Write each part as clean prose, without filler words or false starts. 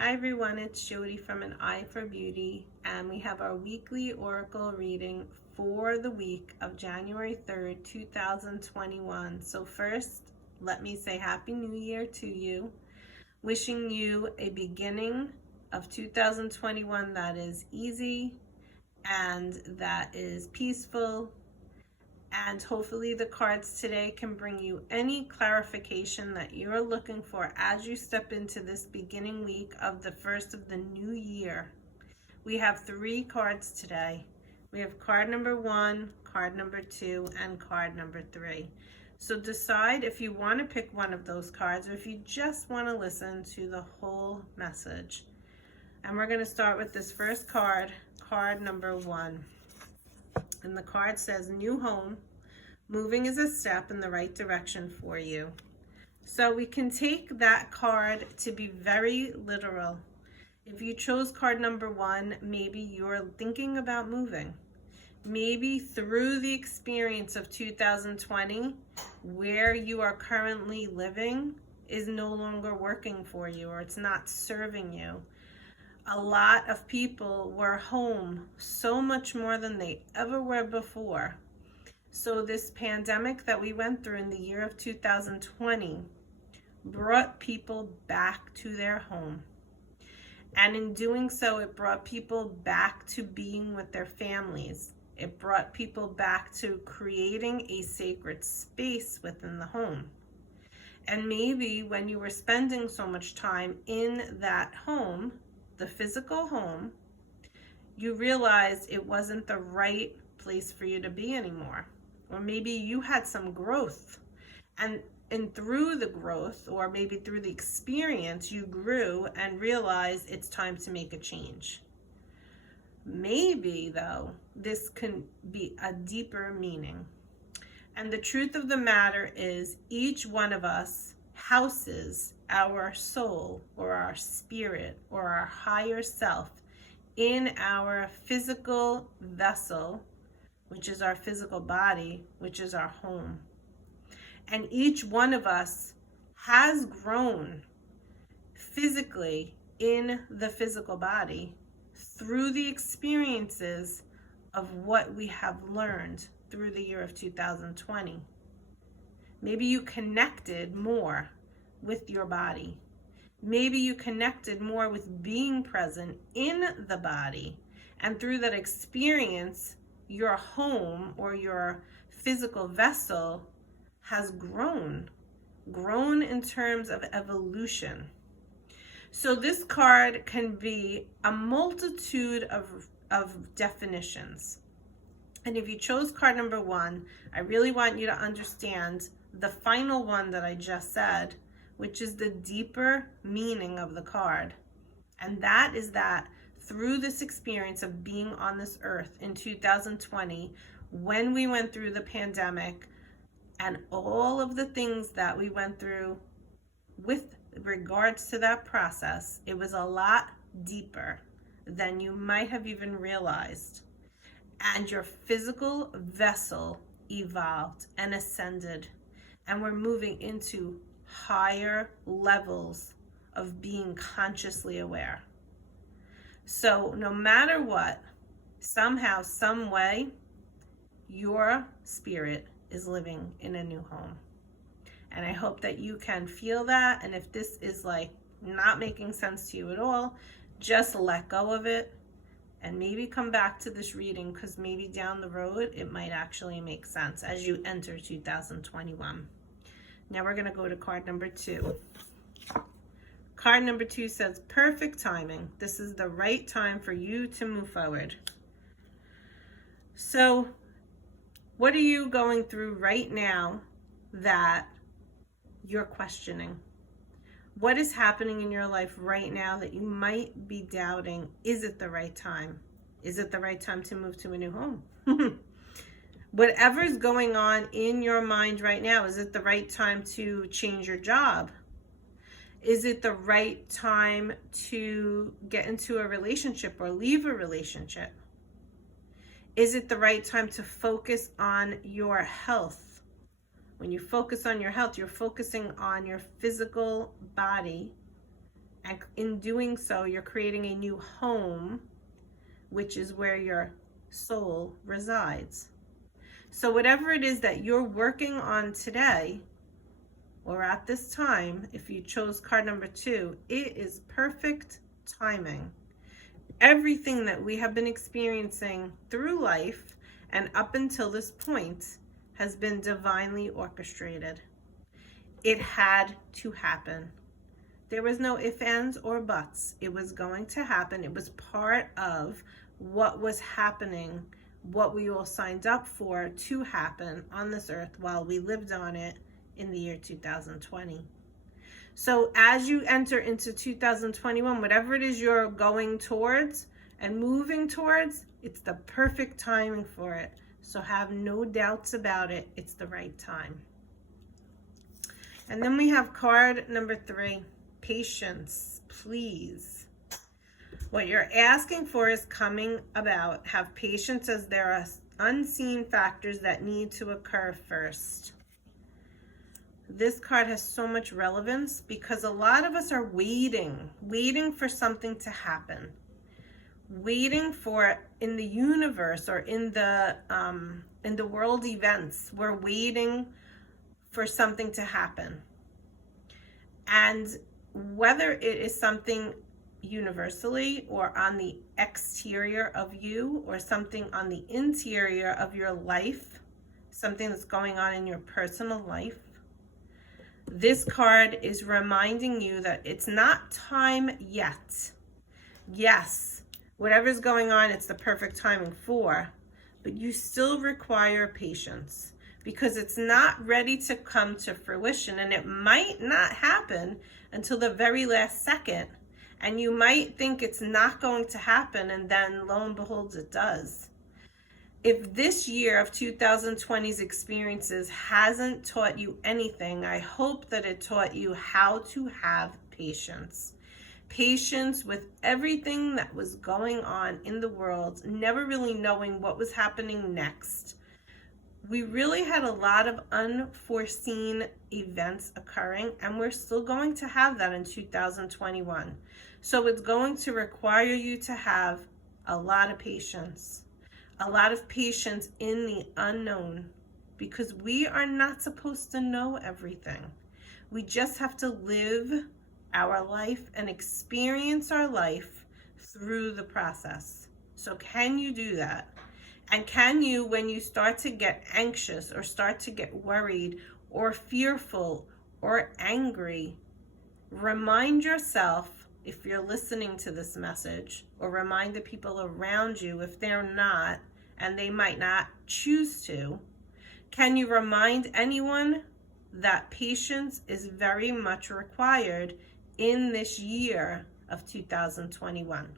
Hi everyone, it's Jody from An Eye for Beauty, and we have our weekly oracle reading for the week of January 3rd, 2021. So first, let me say Happy New Year to you, wishing you a beginning of 2021 that is easy and that is peaceful. And hopefully the cards today can bring you any clarification that you're looking for as you step into this beginning week of the first of the new year. We have 3 cards today. We have card number 1, card number 2, and card number 3. So decide if you want to pick one of those cards or if you just want to listen to the whole message. And we're going to start with this first card, card number 1. And the card says, New Home. Moving is a step in the right direction for you. So we can take that card to be very literal. If you chose card number 1, maybe you're thinking about moving. Maybe through the experience of 2020, where you are currently living is no longer working for you, or it's not serving you. A lot of people were home so much more than they ever were before. So this pandemic that we went through in the year of 2020 brought people back to their home. And in doing so, it brought people back to being with their families. It brought people back to creating a sacred space within the home. And maybe when you were spending so much time in that home, the physical home, you realized it wasn't the right place for you to be anymore. Or maybe you had some growth, and through the growth, or maybe through the experience, you grew and realized it's time to make a change. Maybe, though, this can be a deeper meaning. And the truth of the matter is, each one of us houses our soul or our spirit or our higher self in our physical vessel, which is our physical body, which is our home. And each one of us has grown physically in the physical body through the experiences of what we have learned through the year of 2020. Maybe you connected more with your body. Maybe you connected more with being present in the body. And through that experience, your home or your physical vessel has grown in terms of evolution. So this card can be a multitude of definitions. And if you chose card number 1, I really want you to understand the final one that I just said, which is the deeper meaning of the card. And that is that through this experience of being on this earth in 2020, when we went through the pandemic and all of the things that we went through with regards to that process, it was a lot deeper than you might have even realized. And your physical vessel evolved and ascended, and we're moving into higher levels of being consciously aware. So no matter what, somehow, some way, your spirit is living in a new home. And I hope that you can feel that. And if this is like not making sense to you at all, just let go of it and maybe come back to this reading, because maybe down the road it might actually make sense as you enter 2021. Now we're going to go to card number 2. Card number 2 says, perfect timing. This is the right time for you to move forward. So what are you going through right now that you're questioning? What is happening in your life right now that you might be doubting? Is it the right time? Is it the right time to move to a new home? Whatever's going on in your mind right now, is it the right time to change your job? Is it the right time to get into a relationship or leave a relationship? Is it the right time to focus on your health? When you focus on your health, you're focusing on your physical body And in doing so, you're creating a new home, which is where your soul resides. So whatever it is that you're working on today, or at this time, if you chose card number 2, it is perfect timing. Everything that we have been experiencing through life and up until this point has been divinely orchestrated. It had to happen. There was no ifs, ands, or buts. It was going to happen. It was part of what was happening, what we all signed up for to happen on this earth while we lived on it in the year 2020. So as you enter into 2021, whatever it is you're going towards and moving towards, it's the perfect timing for it. So have no doubts about it. It's the right time. And then we have card number 3, patience, please. What you're asking for is coming about. Have patience, as there are unseen factors that need to occur first. This card has so much relevance because a lot of us are waiting for something to happen. Waiting for, in the universe or in the world events, we're waiting for something to happen. And whether it is something universally or on the exterior of you or something on the interior of your life, something that's going on in your personal life, this card is reminding you that it's not time yet. Yes, whatever's going on, it's the perfect timing for, but you still require patience because it's not ready to come to fruition, and it might not happen until the very last second. And you might think it's not going to happen, and then lo and behold, it does. If this year of 2020's experiences hasn't taught you anything, I hope that it taught you how to have patience. Patience with everything that was going on in the world, never really knowing what was happening next. We really had a lot of unforeseen events occurring, and we're still going to have that in 2021. So it's going to require you to have a lot of patience in the unknown, because we are not supposed to know everything. We just have to live our life and experience our life through the process. So can you do that? And can you, when you start to get anxious or start to get worried or fearful or angry, remind yourself, if you're listening to this message, or remind the people around you if they're not, and they might not choose to, can you remind anyone that patience is very much required in this year of 2021?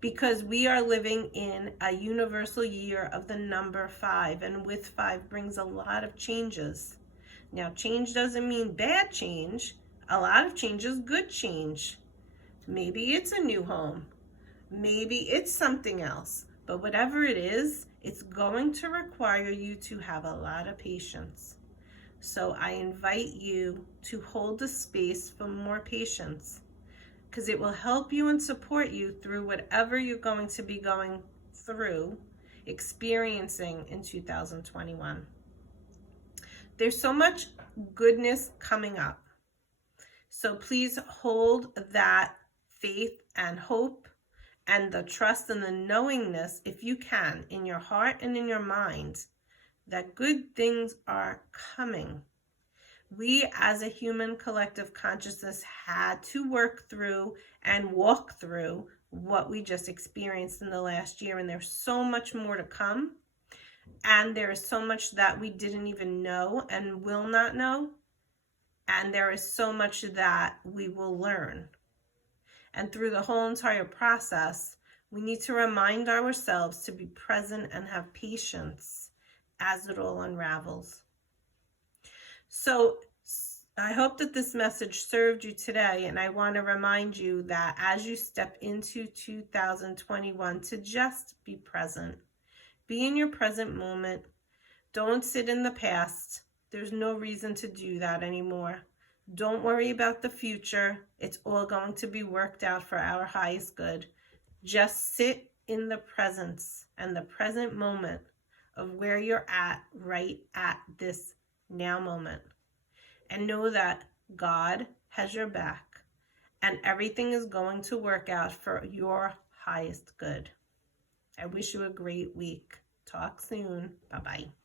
Because we are living in a universal year of the number 5, and with 5 brings a lot of changes. Now, change doesn't mean bad change. A lot of change is good change. Maybe it's a new home. Maybe it's something else. But whatever it is, it's going to require you to have a lot of patience. So I invite you to hold the space for more patience, because it will help you and support you through whatever you're going to be going through, experiencing in 2021. There's so much goodness coming up. So please hold that faith and hope and the trust and the knowingness, if you can, in your heart and in your mind, that good things are coming. We as a human collective consciousness had to work through and walk through what we just experienced in the last year, and there's so much more to come, and there is so much that we didn't even know and will not know, and there is so much that we will learn. And through the whole entire process, we need to remind ourselves to be present and have patience as it all unravels. So I hope that this message served you today, and I want to remind you that as you step into 2021, to just be present. Be in your present moment. Don't sit in the past. There's no reason to do that anymore. Don't worry about the future. It's all going to be worked out for our highest good. Just sit in the presence and the present moment of where you're at right at this now moment. And know that God has your back and everything is going to work out for your highest good. I wish you a great week. Talk soon. Bye-bye.